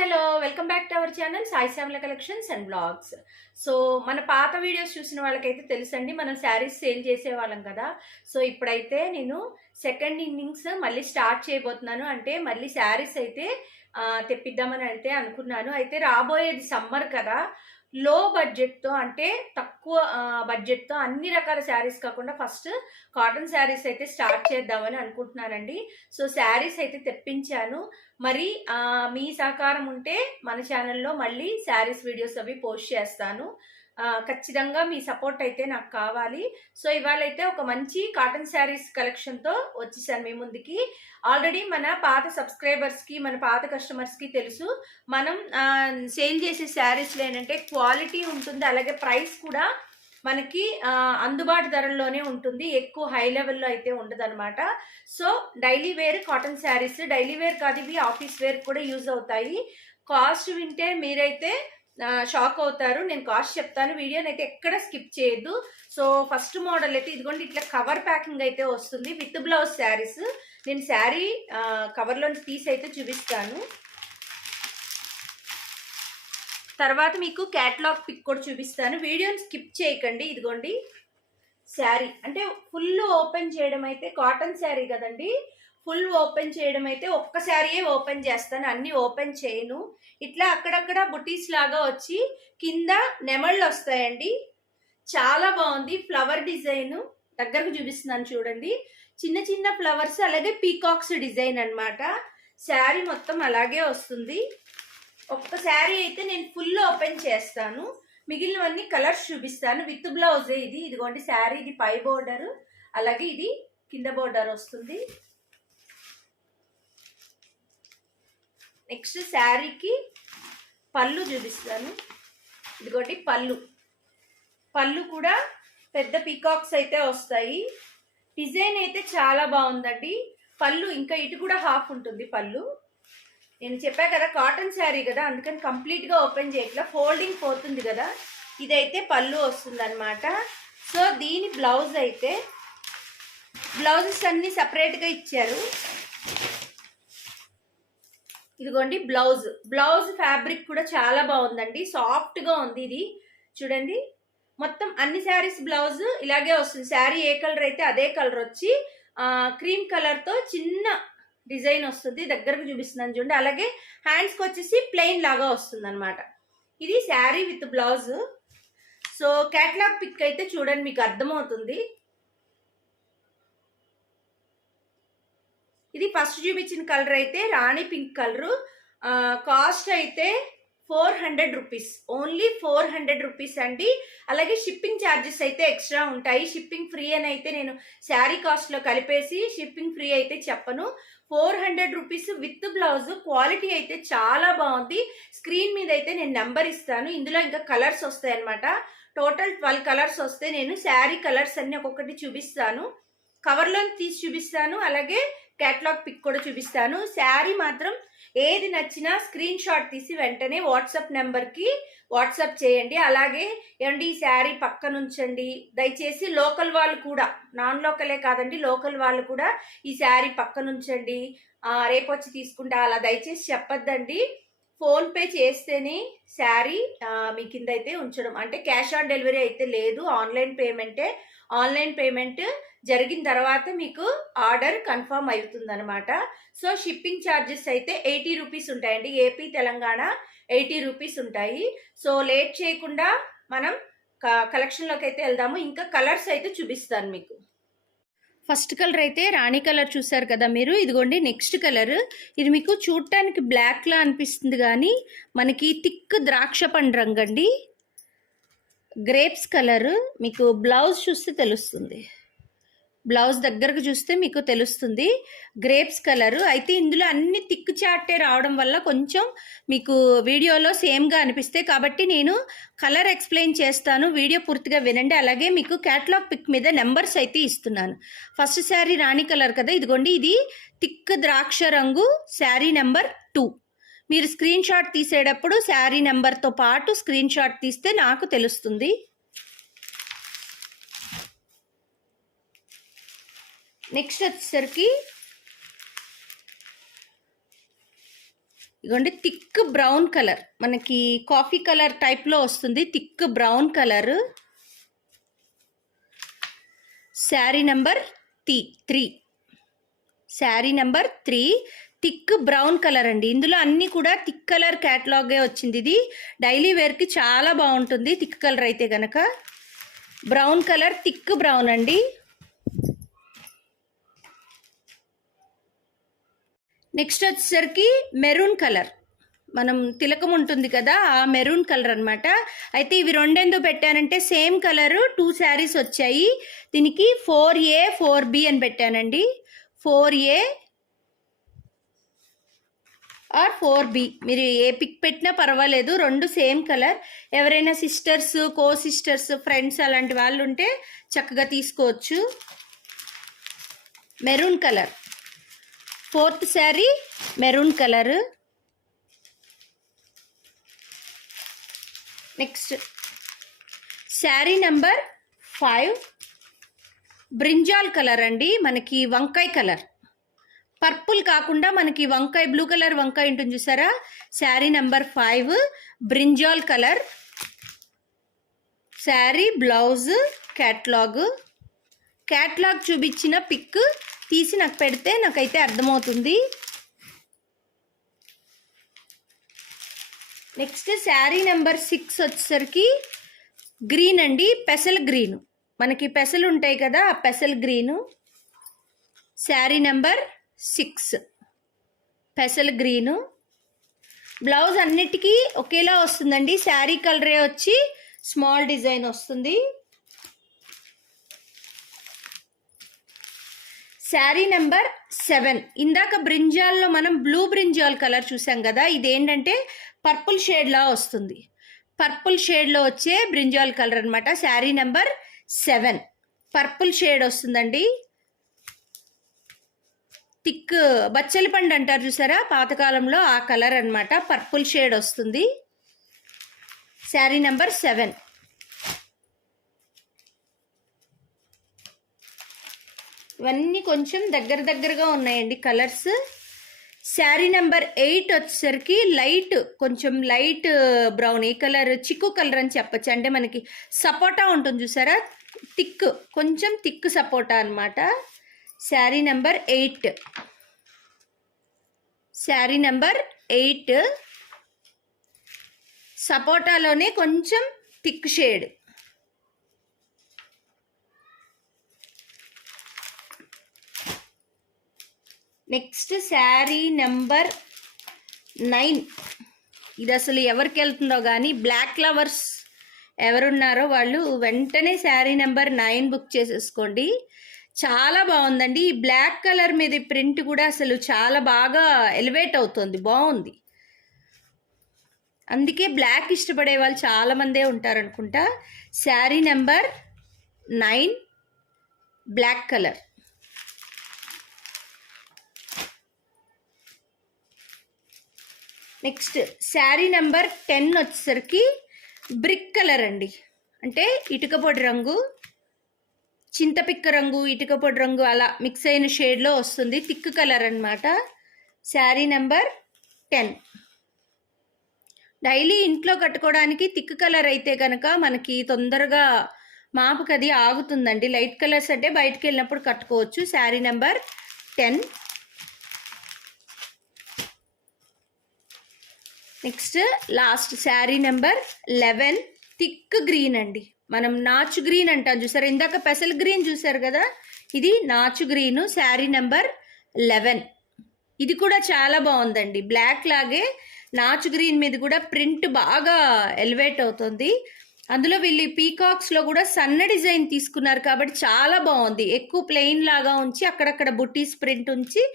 Hello welcome back to our channel Sai Shyamala collections and blogs. So మన పాత videos చూసిన వాళ్ళకైతే తెలుసండి మనం శారీస్ సేల్ చేసేవాళ్ళం కదా. సో ఇప్పుడైతే నేను సెకండ్ ఇన్నింగ్స్ మళ్ళీ స్టార్ట్ చేయబోతున్నాను. అంటే మళ్ళీ శారీస్ అయితే తెప్పిద్దామని అయితే అనుకున్నాను. అయితే రాబోయేది సమ్మర్ కదా. లో బడ్జెట్తో అంటే తక్కువ బడ్జెట్తో అన్ని రకాల శారీస్ కాకుండా ఫస్ట్ కాటన్ శారీస్ అయితే స్టార్ట్ చేద్దామని అనుకుంటున్నానండి. సో శారీస్ అయితే తెప్పించాను. మరి మీ సహకారం ఉంటే మన ఛానల్లో మళ్ళీ శారీస్ వీడియోస్ అవి పోస్ట్ చేస్తాను. ఖచ్చితంగా మీ సపోర్ట్ అయితే నాకు కావాలి. సో ఇవాళ అయితే ఒక మంచి కాటన్ శారీస్ కలెక్షన్తో వచ్చేసాను మీ ముందుకి. ఆల్రెడీ మన పాత సబ్స్క్రైబర్స్కి మన పాత కస్టమర్స్కి తెలుసు మనం సేల్ చేసే శారీస్లో ఏంటంటే క్వాలిటీ ఉంటుంది అలాగే ప్రైస్ కూడా మనకి అందుబాటు ధరల్లోనే ఉంటుంది ఎక్కువ హై లెవెల్లో అయితే ఉండదన్నమాట. So daily wear cotton saris daily wear కాదు ఇవి ఆఫీస్ వేర్ కూడా యూజ్ అవుతాయి. కాస్ట్ వింటే మీరైతే షాక్ అవుతారు. నేను కాస్ట్ చెప్తాను. వీడియోని అయితే ఎక్కడ స్కిప్ చేయొద్దు. సో ఫస్ట్ మోడల్ అయితే ఇదిగోండి ఇట్లా కవర్ ప్యాకింగ్ అయితే వస్తుంది విత్ బ్లౌజ్ శారీస్ నేను శారీ కవర్లో తీసి అయితే చూపిస్తాను. తర్వాత మీకు క్యాటలాగ్ పిక్ కూడా చూపిస్తాను. వీడియోని స్కిప్ చేయకండి. ఇదిగోండి శారీ అంటే ఫుల్ ఓపెన్ చేయడం అయితే కాటన్ శారీ కదండి. ఫుల్ ఓపెన్ చేయడం అయితే ఒక్క శారీయే ఓపెన్ చేస్తాను అన్నీ ఓపెన్ చేయను. ఇట్లా అక్కడక్కడ బుటీస్ లాగా వచ్చి కింద నెమళ్ళు వస్తాయండి. చాలా బాగుంది ఫ్లవర్ డిజైన్. దగ్గరకు చూపిస్తున్నాను చూడండి. చిన్న చిన్న ఫ్లవర్స్ అలాగే పీకాక్స్ డిజైన్ అన్నమాట. శారీ మొత్తం అలాగే వస్తుంది. ఒక్క శారీ అయితే నేను ఫుల్ ఓపెన్ చేస్తాను. మిగిలినవన్నీ కలర్స్ చూపిస్తాను. విత్ బ్లౌజే ఇది. ఇదిగోండి శారీ ఇది పై బోర్డర్. అలాగే ఇది కింద బోర్డర్ వస్తుంది. నెక్స్ట్ శారీకి పళ్ళు చూపిస్తాను. ఇదిగోటి పళ్ళు. పళ్ళు కూడా పెద్ద పీకాక్స్ అయితే వస్తాయి. డిజైన్ అయితే చాలా బాగుందండి. పళ్ళు ఇంకా ఇటు కూడా హాఫ్ ఉంటుంది పళ్ళు. నేను చెప్పా కదా కాటన్ శారీ కదా అందుకని కంప్లీట్గా ఓపెన్ చేయట్లా. ఫోల్డింగ్ పోతుంది కదా. ఇదైతే పళ్ళు వస్తుందన్నమాట. సో దీని బ్లౌజ్ అయితే బ్లౌజెస్ అన్నీ సపరేట్గా ఇచ్చారు. ఇదిగోండి బ్లౌజ్. బ్లౌజ్ ఫ్యాబ్రిక్ కూడా చాలా బాగుందండి. సాఫ్ట్గా ఉంది ఇది. చూడండి. మొత్తం అన్ని శారీస్ బ్లౌజ్ ఇలాగే వస్తుంది. శారీ ఏ కలర్ అయితే అదే కలర్ వచ్చి క్రీమ్ కలర్తో చిన్న డిజైన్ వస్తుంది. దగ్గరకు చూపిస్తున్నాను చూడండి. అలాగే హ్యాండ్స్కి వచ్చేసి ప్లెయిన్ లాగా వస్తుంది అనమాట ఇది sari with blouse. So catalogue pick అయితే చూడండి మీకు అర్థమవుతుంది. ఇది ఫస్ట్ చూపించిన కలర్ అయితే రాణి పింక్ కలరు. కాస్ట్ అయితే four hundred rupees. Only four hundred rupees అండి. అలాగే షిప్పింగ్ ఛార్జెస్ అయితే ఎక్స్ట్రా ఉంటాయి. షిప్పింగ్ ఫ్రీ అని అయితే నేను శారీ కాస్ట్లో కలిపేసి షిప్పింగ్ ఫ్రీ అయితే చెప్పను. Four hundred rupees with blouse. Quality అయితే చాలా బాగుంది. స్క్రీన్ మీద అయితే నేను నెంబర్ ఇస్తాను. ఇందులో ఇంకా కలర్స్ వస్తాయి అనమాట టోటల్ ట్వెల్వ్ కలర్స్ వస్తే నేను శారీ కలర్స్ అన్ని ఒక్కొక్కటి చూపిస్తాను. కవర్లో తీసి చూపిస్తాను. అలాగే క్యాట్లాగ్ పిక్ కూడా చూపిస్తాను. శారీ మాత్రం ఏది నచ్చినా స్క్రీన్ షాట్ తీసి వెంటనే వాట్సాప్ నెంబర్కి వాట్సాప్ చేయండి. అలాగే ఏమండి ఈ శారీ పక్కన ఉంచండి. దయచేసి లోకల్ వాళ్ళు కూడా నాన్ లోకలే కాదండి లోకల్ వాళ్ళు కూడా ఈ శారీ పక్కన ఉంచండి. రేపు వచ్చి తీసుకుంటా అలా దయచేసి చెప్పొద్దండి. ఫోన్పే చేస్తేనే శారీ మీ కింద అయితే ఉంచడం. అంటే క్యాష్ ఆన్ డెలివరీ అయితే లేదు ఆన్లైన్ పేమెంటే ఆన్లైన్ పేమెంట్ జరిగిన తర్వాత మీకు ఆర్డర్ కన్ఫర్మ్ అవుతుందనమాట సో షిప్పింగ్ ఛార్జెస్ అయితే ఎయిటీ రూపీస్ ఉంటాయండి. ఏపీ తెలంగాణ ఎయిటీ రూపీస్ ఉంటాయి. సో లేట్ చేయకుండా మనం కలెక్షన్లోకి అయితే వెళ్దాము. ఇంకా కలర్స్ అయితే చూపిస్తాను మీకు. ఫస్ట్ కలర్ అయితే రాణి కలర్ చూసారు కదా మీరు. ఇదిగోండి నెక్స్ట్ కలర్. ఇది మీకు చూడటానికి బ్లాక్లా అనిపిస్తుంది కానీ మనకి థిక్ ద్రాక్ష పండు రంగండి. అండి గ్రేప్స్ కలర్. మీకు బ్లౌజ్ చూస్తే తెలుస్తుంది. బ్లౌజ్ దగ్గరకు చూస్తే మీకు తెలుస్తుంది. Grapes colour. అయితే ఇందులో అన్ని తిక్కు చాటే రావడం వల్ల కొంచెం మీకు వీడియోలో సేమ్గా అనిపిస్తాయి. కాబట్టి నేను కలర్ ఎక్స్ప్లెయిన్ చేస్తాను. వీడియో పూర్తిగా వినండి. అలాగే మీకు క్యాటలాగ్ పిక్ మీద నెంబర్స్ అయితే ఇస్తున్నాను. ఫస్ట్ శారీ రాణి కలర్ కదా? ఇదిగోండి. ఇది తిక్ ద్రాక్ష రంగు శారీ నెంబర్ టూ. మీరు స్క్రీన్ షాట్ తీసేటప్పుడు శారీ నెంబర్తో పాటు స్క్రీన్ షాట్ తీస్తే నాకు తెలుస్తుంది. నెక్స్ట్ వచ్చేసరికి ఇదిగోండి థిక్ బ్రౌన్ కలర్. మనకి కాఫీ కలర్ టైప్లో వస్తుంది. Thick brown colour. Sari number T three. Sari number three. Thick brown colour అండి. ఇందులో అన్నీ కూడా థిక్ కలర్ క్యాటలాగే వచ్చింది ఇది. డైలీ వేర్కి చాలా బాగుంటుంది థిక్ కలర్ అయితే కనుక బ్రౌన్ కలర్ థిక్ బ్రౌన్ అండి. నెక్స్ట్ వచ్చేసరికి మెరూన్ కలర్. మనం తిలకం ఉంటుంది కదా ఆ మెరూన్ కలర్ అనమాట అయితే ఇవి రెండెందుకు పెట్టానంటే సేమ్ కలర్ టూ శారీస్ వచ్చాయి. దీనికి ఫోర్ ఏ ఫోర్ బి అని పెట్టానండి. Four A R four B. మీరు ఏ పిక్ పెట్టినా పర్వాలేదు రెండు సేమ్ కలర్. ఎవరైనా సిస్టర్స్ కో సిస్టర్స్ ఫ్రెండ్స్ అలాంటి వాళ్ళు ఉంటే చక్కగా తీసుకోవచ్చు. Maroon colour. Fourth sari maroon colour. Next sari number five. Brinjal colour అండి మనకి వంకాయ కలర్. పర్పుల్ కాకుండా మనకి వంకాయ బ్లూ కలర్ వంకాయ ఉంటుంది చూసారా? Sari number five brinjal colour. Sari blouse catalogue. Catalogue చూపించిన పిక్ తీసి నాకు పెడితే నాకైతే అర్థమవుతుంది. నెక్స్ట్ శారీ నెంబర్ సిక్స్ వచ్చేసరికి గ్రీన్ అండి పెసల్ గ్రీన్. మనకి పెసలు ఉంటాయి కదా ఆ పెసల్ గ్రీను. శారీ నెంబర్ సిక్స్ పెసల్ గ్రీను. బ్లౌజ్ అన్నిటికీ ఒకేలా వస్తుందండి. శారీ కలరే వచ్చి స్మాల్ డిజైన్ వస్తుంది. Sari number seven. ఇందాక బ్రింజాల్లో మనం బ్లూ బ్రింజాల్ కలర్ చూసాం కదా ఇదేంటంటే పర్పుల్ షేడ్లా వస్తుంది. పర్పుల్ షేడ్లో వచ్చే బ్రింజాల్ కలర్ అనమాట sari number seven. Purple shade వస్తుందండి. థిక్ బచ్చలి పండు అంటారు చూసారా పాతకాలంలో ఆ కలర్ అన్నమాట పర్పుల్ షేడ్ వస్తుంది. Sari number seven. ఇవన్నీ కొంచెం దగ్గర దగ్గరగా ఉన్నాయండి కలర్స్. శారీ నెంబర్ ఎయిట్ వచ్చేసరికి లైట్ కొంచెం లైట్ బ్రౌన్. ఈ కలర్ చిక్కు కలర్ అని చెప్పచ్చు. అంటే మనకి సపోటా ఉంటుంది చూసారా? థిక్ కొంచెం థిక్ సపోటా అనమాట sari number eight. Sari number eight. సపోటాలోనే కొంచెం thick shade. Next sari number nine. ఇది అసలు ఎవరికి వెళ్తుందో కానీ బ్లాక్ లవర్స్ ఎవరున్నారో వాళ్ళు వెంటనే శారీ నెంబర్ నైన్ బుక్ చేసేసుకోండి. చాలా బాగుందండి. ఈ బ్లాక్ కలర్ మీద ప్రింట్ కూడా అసలు చాలా బాగా ఎలివేట్ అవుతుంది. బాగుంది. అందుకే బ్లాక్ ఇష్టపడే వాళ్ళు చాలామందే ఉంటారనుకుంటా. Sari number nine black colour. Next sari number ten వచ్చేసరికి బ్రిక్ కలర్ అండి. అంటే ఇటుక పొడి రంగు చింతపిక్క రంగు ఇటుక పొడి రంగు అలా మిక్స్ అయిన షేడ్లో వస్తుంది. థిక్ కలర్ అనమాట శారీ నెంబర్ టెన్. డైలీ ఇంట్లో కట్టుకోవడానికి థిక్ కలర్ అయితే కనుక మనకి తొందరగా మాపుకది ఆగుతుందండి. లైట్ కలర్స్ అంటే బయటకు వెళ్ళినప్పుడు కట్టుకోవచ్చు. Sari number ten. Next last sari number eleven. Thick green అండి. మనం నాచు గ్రీన్ అంటాం చూసారు? ఇందాక పెసల్ గ్రీన్ చూసారు కదా? ఇది నాచు గ్రీన్ శారీ నెంబర్ లెవెన్. ఇది కూడా చాలా బాగుందండి. బ్లాక్ లాగే నాచు గ్రీన్ మీద కూడా ప్రింట్ బాగా ఎలివేట్ అవుతుంది. అందులో వీళ్ళు పీకాక్స్లో కూడా సన్న డిజైన్ తీసుకున్నారు కాబట్టి చాలా బాగుంది. ఎక్కువ ప్లెయిన్ లాగా ఉంచి అక్కడక్కడ బుట్టీస్ ప్రింట్ ఉంచి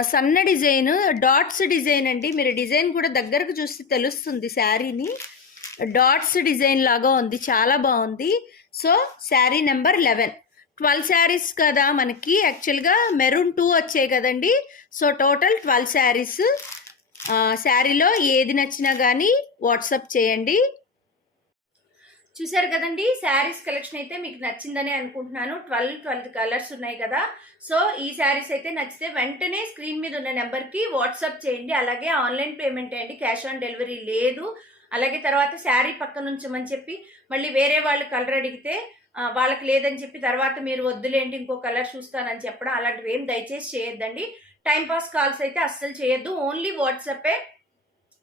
సన్న డిజైన్ డాట్స్ డిజైన్ అండి. మీరు డిజైన్ కూడా దగ్గరకు చూస్తే తెలుస్తుంది శారీని. డాట్స్ డిజైన్ లాగా ఉంది చాలా బాగుంది. So sari number eleven. Twelve saris కదా మనకి. యాక్చువల్గా మెరూన్ టూ వచ్చాయి కదండి. So total twelve saris. శారీలో ఏది నచ్చినా కానీ వాట్సప్ చేయండి. చూసారు కదండి? శారీస్ కలెక్షన్ అయితే మీకు నచ్చిందని అనుకుంటున్నాను. ట్వెల్వ్ ట్వెల్వ్ కలర్స్ ఉన్నాయి కదా. సో ఈ శారీస్ అయితే నచ్చితే వెంటనే స్క్రీన్ మీద ఉన్న నెంబర్కి వాట్సాప్ చేయండి. అలాగే ఆన్లైన్ పేమెంట్ అండి క్యాష్ ఆన్ డెలివరీ లేదు. అలాగే తర్వాత శారీ పక్కన ఉంచమని చెప్పి మళ్ళీ వేరే వాళ్ళు కలర్ అడిగితే వాళ్ళకి లేదని చెప్పి తర్వాత మీరు వద్దులేండి ఇంకో కలర్ చూస్తానని చెప్పడం అలాంటివి ఏం దయచేసి చేయొద్దండి. టైంపాస్ కాల్స్ అయితే అస్సలు చేయొద్దు. ఓన్లీ వాట్సాపే.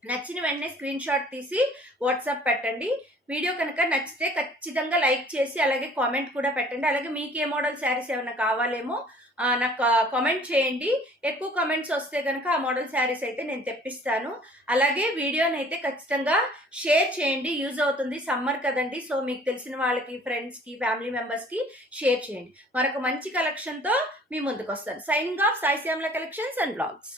నచ్చిన వెంటనే స్క్రీన్ షాట్ తీసి వాట్సాప్ పెట్టండి. వీడియో కనుక నచ్చితే ఖచ్చితంగా లైక్ చేసి అలాగే కామెంట్ కూడా పెట్టండి. అలాగే మీకు ఏ మోడల్ శారీస్ ఏమైనా కావాలేమో నాకు కామెంట్ చేయండి. ఎక్కువ కామెంట్స్ వస్తే కనుక ఆ మోడల్ శారీస్ అయితే నేను తెప్పిస్తాను. అలాగే వీడియోని అయితే ఖచ్చితంగా షేర్ చేయండి. యూజ్ అవుతుంది సమ్మర్ కదండి సో మీకు తెలిసిన వాళ్ళకి ఫ్రెండ్స్కి ఫ్యామిలీ మెంబర్స్కి షేర్ చేయండి. మరొక మంచి కలెక్షన్తో మీ ముందుకు వస్తాను signing off Sai collections and blogs